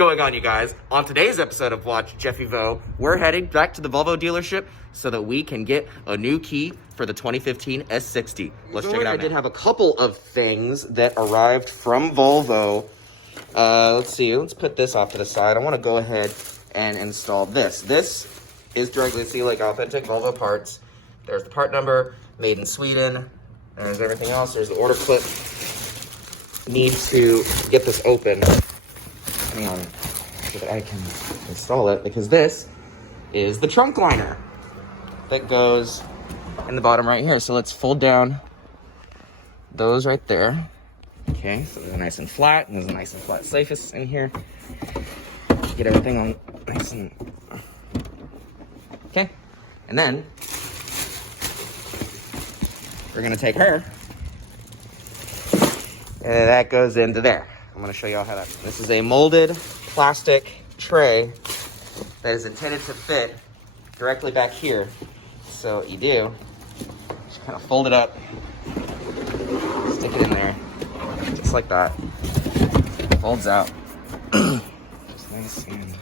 going on, you guys? On today's episode of Watch Jeffy Vo, we're heading back to the Volvo dealership so that we can get a new key for the 2015 S60. Let's check it out. I did have a couple of things that arrived from Volvo. Let's see, let's put this off to the side. I want to go ahead and install this. This is directly, see, like authentic Volvo parts. There's the part number, made in Sweden. There's everything else. There's the order clip. Need to get this open. Hang on, so that I can install it, because this is the trunk liner that goes in the bottom right here. So let's fold down those right there. Okay, so they're nice and flat, and there's a nice and flat surface in here. Get everything on nice and... Okay, and then we're gonna take her, and that goes into there. I'm gonna show you all how that. This is a molded plastic tray that is intended to fit directly back here. So what you do, just kind of fold it up, stick it in there, just like that. Folds out. Just nice and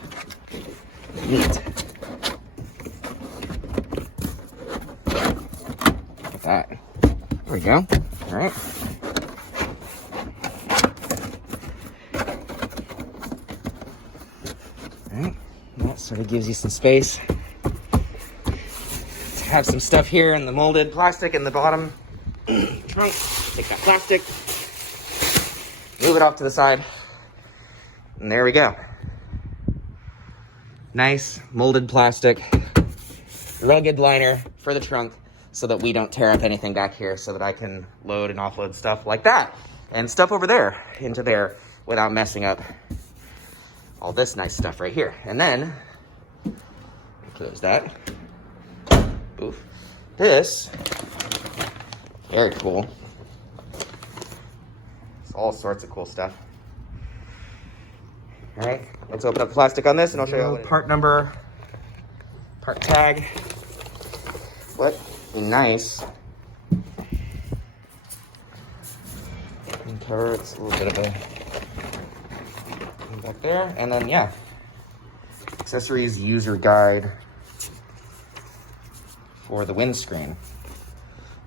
neat. Look at that. There we go. All right. That sort of gives you some space to have some stuff here in the molded plastic in the bottom trunk. Take that plastic, move it off to the side, and there we go. Nice molded plastic, rugged liner for the trunk so that we don't tear up anything back here, so that I can load and offload stuff like that and stuff over there into there without messing up all this nice stuff right here. And then close that. Oof. This, very cool. It's all sorts of cool stuff. All right, let's open up the plastic on this and I'll show you part number, part tag. What nice. And cover, it's a little bit of a back there, and then yeah, accessories user guide for the windscreen.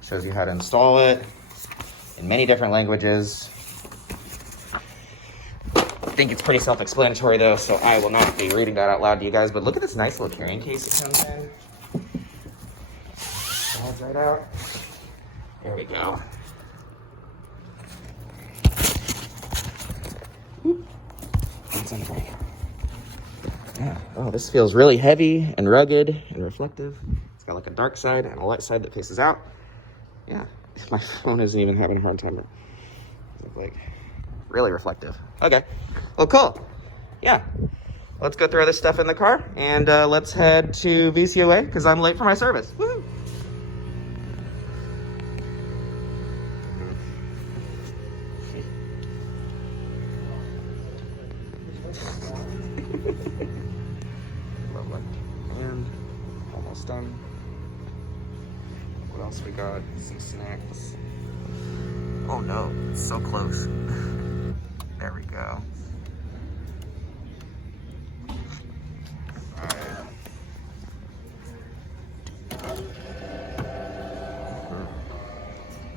Shows you how to install it in many different languages. I think it's pretty self-explanatory though, so I will not be reading that out loud to you guys, but look at this nice little carrying case it comes in. Slides right out. There we go. Yeah. Oh, this feels really heavy and rugged and reflective. It's got like a dark side and a light side that faces out. Yeah, my phone isn't even having a hard time. It's like really reflective. Okay, well, cool. Yeah, let's go throw this stuff in the car and let's head to VCOA because I'm late for my service. Woo! Lovely. And almost done. What else we got? Some snacks. Oh no, it's so close. There we go. Alright.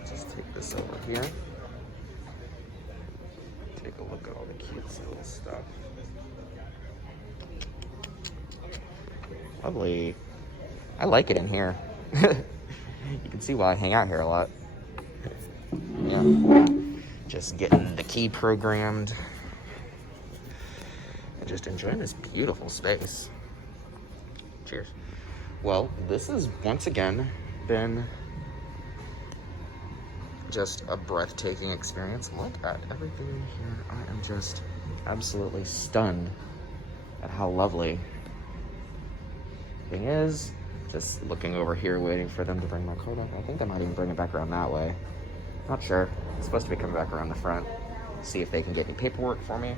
Just take this over here. Take a look at all the cutesy little stuff. Lovely. I like it in here. You can see why I hang out here a lot. Yeah. Just getting the key programmed and just enjoying this beautiful space. Cheers. Well, this has once again been just a breathtaking experience. Look at everything here. I am just absolutely stunned at how lovely thing is. Just looking over here waiting for them to bring my car back. I think I might even bring it back around that way. Not sure. It's supposed to be coming back around the front. See if they can get any paperwork for me.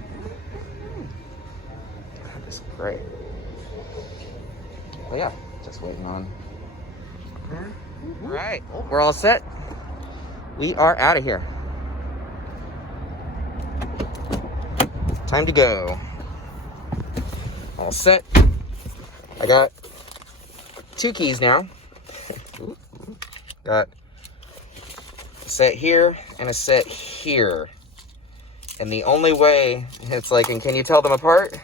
That is great. But yeah, just waiting on. All right, we're all set. We are out of here. Time to go. all set. I got 2 keys now. Got a set here and a set here. And the only way, it's like, and can you tell them apart?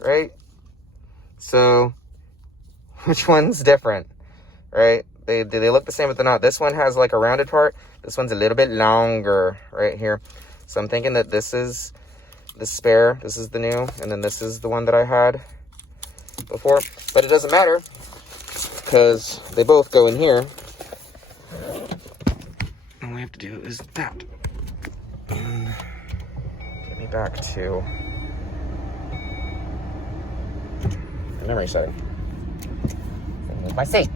Right? So, which one's different? Right? They look the same, but they're not. This one has like a rounded part. This one's a little bit longer right here. So I'm thinking that this is the spare. This is the new. And then this is the one that I had before. But it doesn't matter because they both go in here. All we have to do is that. And get me back to the memory setting. And move my seat.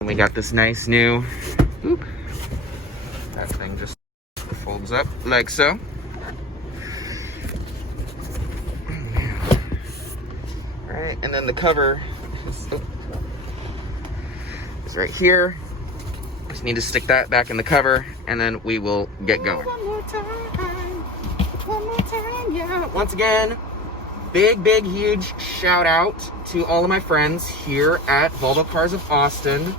And we got this nice new, oop, that thing just folds up like so. All right, and then the cover is right here. Just need to stick that back in the cover, and then we will get going. One more time, yeah. Once again, big, huge shout out to all of my friends here at Volvo Cars of Austin,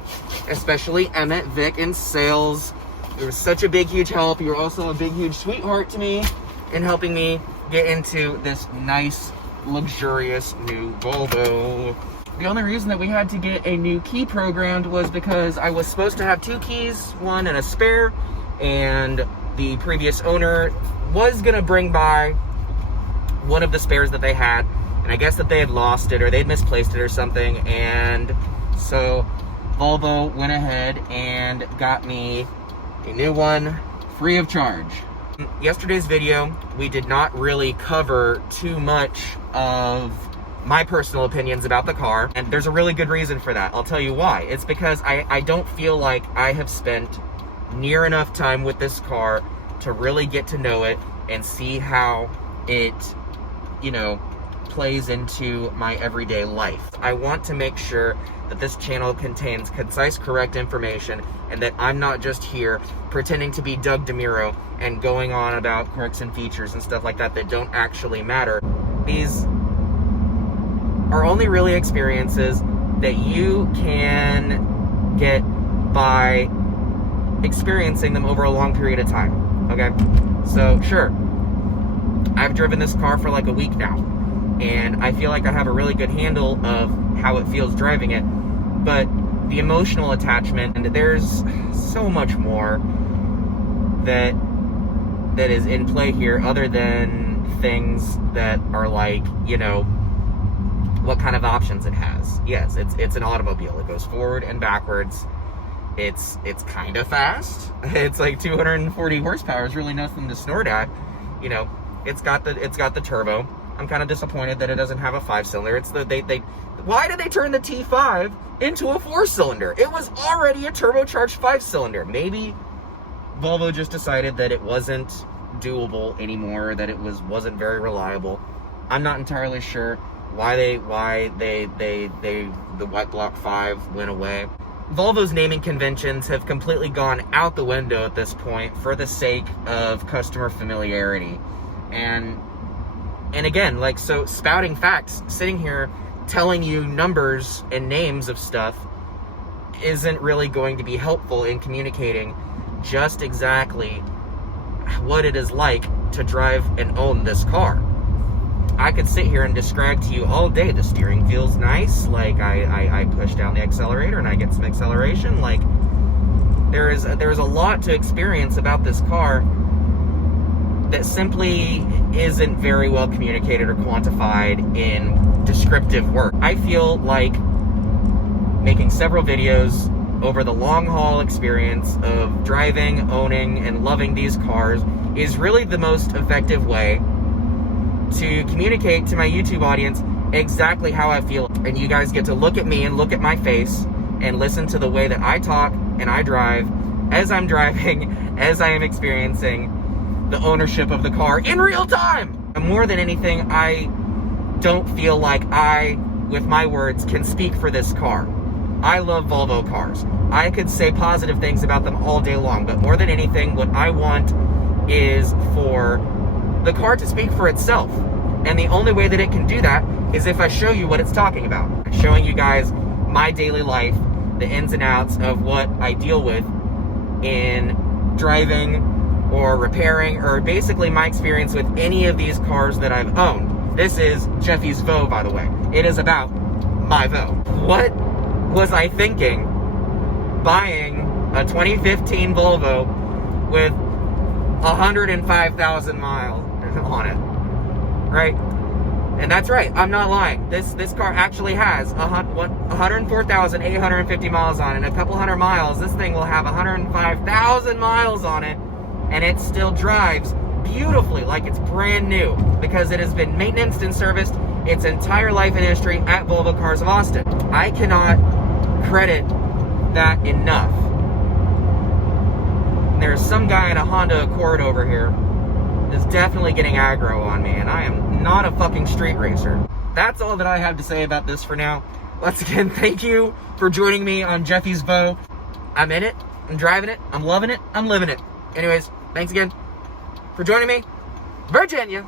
especially Emmett, Vic, and Sales. You were such a big, huge help. You were also a big, huge sweetheart to me in helping me get into this nice, luxurious new Volvo. The only reason that we had to get a new key programmed was because I was supposed to have 2 keys, one and a spare, and the previous owner was gonna bring by one of the spares that they had, and I guess that they had lost it or they'd misplaced it or something, and so Volvo went ahead and got me a new one free of charge. Yesterday's video, we did not really cover too much of my personal opinions about the car, and there's a really good reason for that. I'll tell you why. It's because I don't feel like I have spent near enough time with this car to really get to know it and see how it, you know, plays into my everyday life. I want to make sure that this channel contains concise, correct information, and that I'm not just here pretending to be Doug DeMuro and going on about quirks and features and stuff like that that don't actually matter. These are only really experiences that you can get by experiencing them over a long period of time, okay? So, sure, I've driven this car for like a week now, and I feel like I have a really good handle of how it feels driving it, but the emotional attachment, and there's so much more that is in play here other than things that are like, you know, what kind of options it has. Yes, it's an automobile. It goes forward and backwards. It's kind of fast. It's like 240 horsepower is really nothing to snort at. You know, it's got the turbo. I'm kind of disappointed that it doesn't have a 5-cylinder. It's why did they turn the T5 into a 4-cylinder? It was already a turbocharged 5-cylinder. Maybe Volvo just decided that it wasn't doable anymore, that it wasn't very reliable. I'm not entirely sure why the White Block 5 went away. Volvo's naming conventions have completely gone out the window at this point for the sake of customer familiarity. And again, like, so spouting facts, sitting here telling you numbers and names of stuff isn't really going to be helpful in communicating just exactly what it is like to drive and own this car. I could sit here and describe to you all day, the steering feels nice, like I push down the accelerator and I get some acceleration, like there is a lot to experience about this car that simply isn't very well communicated or quantified in descriptive work. I feel like making several videos over the long haul experience of driving, owning, and loving these cars is really the most effective way to communicate to my YouTube audience exactly how I feel. And you guys get to look at me and look at my face and listen to the way that I talk and I drive as I'm driving, as I am experiencing the ownership of the car in real time. And more than anything, I don't feel like I, with my words, can speak for this car. I love Volvo cars. I could say positive things about them all day long, but more than anything, what I want is for the car to speak for itself. And the only way that it can do that is if I show you what it's talking about. Showing you guys my daily life, the ins and outs of what I deal with in driving or repairing, or basically my experience with any of these cars that I've owned. This is Jeffy's Vo, by the way. It is about my Vo. What was I thinking buying a 2015 Volvo with 105,000 miles on it, right? And that's right, I'm not lying. This car actually has 104,850 miles on it. In a couple hundred miles, this thing will have 105,000 miles on it, and it still drives beautifully like it's brand new because it has been maintenanced and serviced its entire life and history at Volvo Cars of Austin. I cannot credit that enough. There's some guy in a Honda Accord over here that's definitely getting aggro on me, and I am not a fucking street racer. That's all that I have to say about this for now. Once again, thank you for joining me on Jeffy's Vo. I'm in it, I'm driving it, I'm loving it, I'm living it. Anyways, thanks again for joining me. Virginia.